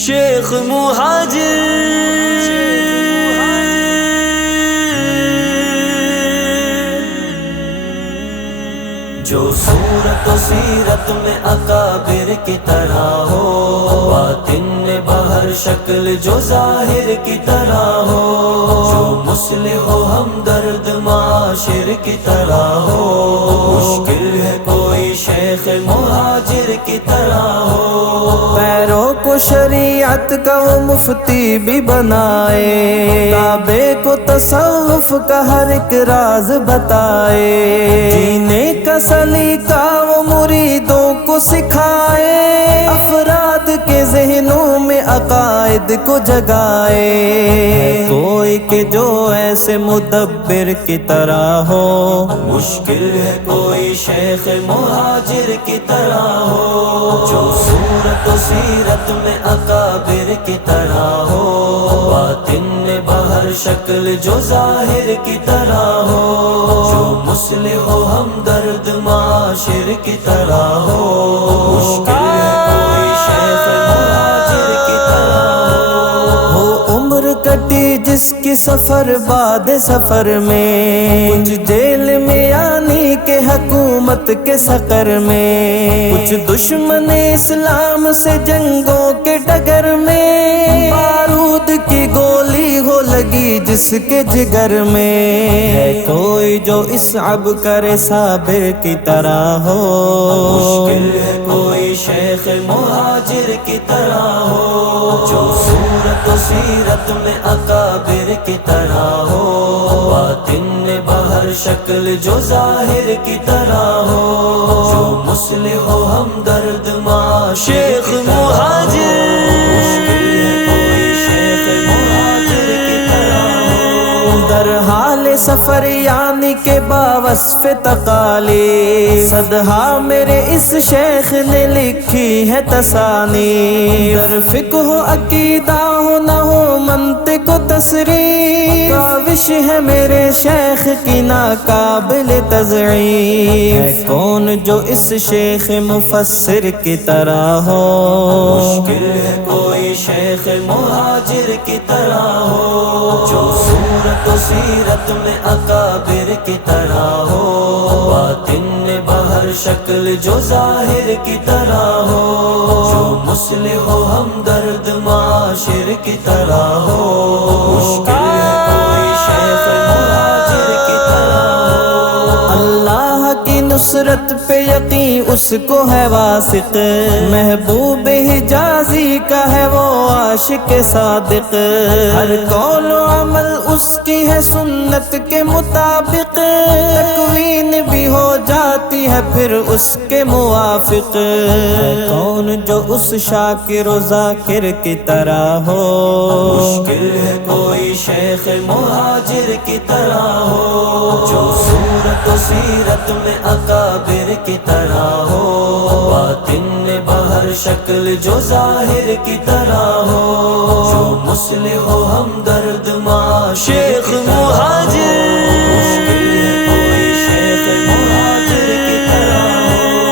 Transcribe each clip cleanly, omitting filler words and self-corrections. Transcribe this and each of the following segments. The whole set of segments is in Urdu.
شیخ مہاجر جو صورت و سیرت میں اکابر کی طرح ہو، باطن میں بہر شکل جو ظاہر کی طرح ہو، جو مصلح و ہمدرد معاشر کی طرح ہو، مشکل ہے کوئی شیخ مہاجر کی طرح ہو۔ پیروں کو شریعت کا وہ مفتی بھی بنائے، تابع کو تصوف کا ہر ایک راز بتائے، جینے کا سلیقہ وہ مریدوں کو سکھائے، افراد کے ذہنوں میں عقائد کو جگائے۔ کوئی کہ جو ایسے مدبر کی طرح ہو، مشکل ہے کوئی شیخ مہاجر کی طرح ہو، جو صورت و سیرت میں اکابر کی طرح ہو، باطن میں بہر شکل جو ظاہر کی طرح ہو، جو مصلح و ہمدرد معاشر کی طرح ہو، مشکل ہے کوئی شیخ مہاجر کی طرح ہو۔ عمر کٹی جس کی سفر بعد سفر میں، کچھ جیل میں یعنی کہ حکومت کے سقر میں، کچھ دشمن اسلام سے جنگوں کے ڈگر میں، بارود کی گولی ہو لگی جس کے جگر میں، ہے کوئی جو اصعب کرے صابر کی طرح ہو، مشکل ہے کوئی شیخ مہاجر کی طرح ہو، جو صورت و سیرت میں اکابر کی طرح ہو، باطن میں بہر شکل جو ظاہر کی طرح ہو، جو مصلح و ہمدرد معاشر شیخ مہاجر، مشکل ہے کوئی شیخ مہاجر کی طرح ہو۔ در حال سفر یعنی کہ باوصف تقالی، صدہا میرے اس شیخ نے لکھی ہے تصانی، در فقہ ہو عقیدہ ہو نہ ہو منطق و تصریف، کاوش ہے میرے شیخ کی ناقابل تضعیف، ہے کون جو اس شیخ مفسر کی طرح ہو، مشکل ہے کوئی شیخ مہاجر کی طرح ہو، جو صورت و سیرت میں اکابر کی طرح ہو، باطن میں بہر شکل جو ظاہر کی طرح ہو، جو مصلح و ہمدرد معاشر کی طرح ہو، مشکل ہے کوئی شیخ مہاجر کی طرح ہو۔ اللہ کی نصرت پہ یقین اس کو ہے واثق، محبوب حجازی کا ہے وہ عاشق صادق، ہر قول و عمل اس کی ہے سنت کے مطابق، تکوین بھی ہو جاتی ہے پھر اس کے موافق، کون جو اس شاکر و ذاکر کی طرح ہو، مشکل ہے کوئی شیخ مہاجر کی طرح ہو، جو صورت و سیرت میں اکابر کی طرح ہو، باطن میں بہر شکل جو ظاہر کی طرح ہو، جو مصلح و ہمدرد معاشر شیخ مہاجر، مشکل ہے کوئی شیخ مہاجر کی طرح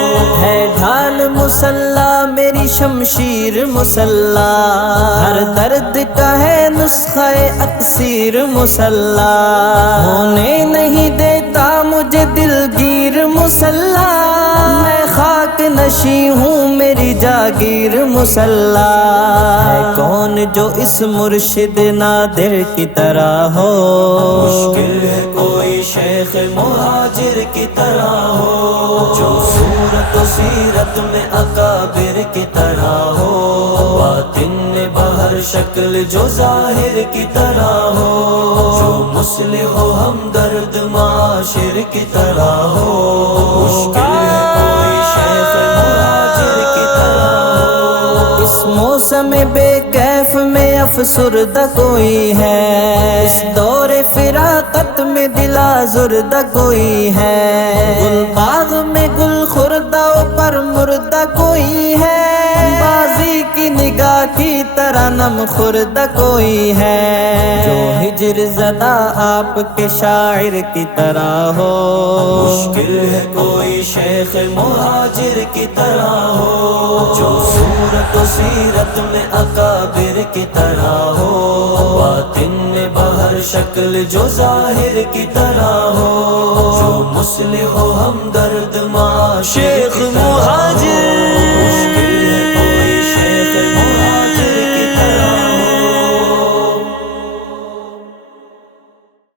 ہو۔ ہے ڈھال مسلح میری شمشیر مسلح، ہر درد کا ہے نسخہ اکسیر مسلح، ہونے نہیں دیتا مجھے دلگیر مسلح، میں خاک نشیں ہوں میری جاگیر مسلح، ہے کون جو اس مرشد نادر کی طرح ہو، مشکل ہے کوئی شیخ مہاجر کی طرح ہو، جو صورت و سیرت میں اکابر کی طرح ہو، باطن میں بہر شکل جو ظاہر کی طرح ہو، جو مصلح و ہمدرد معاشر کی طرح ہو، مشکل ہے کوئی شیخ مہاجر کی طرح ہو۔ اس موسم بے کیف میں افسردہ کوئی ہے، اس دور فراقت میں دل آزردہ کوئی ہے، گل باغ میں گل خوردہ پر مردہ کوئی ہے، بازی کی نگاہ کی طرح نم خورد کوئی ہے جو ہجر زدہ آپ کے شاعر کی طرح ہو مشکل ہے کوئی شیخ مہاجر کی طرح ہو جو صورت و سیرت میں اکابر کی طرح ہو باطن میں بہر شکل جو ظاہر کی طرح ہو جو مصلح و ہمدرد معاشر شیخ مہاجر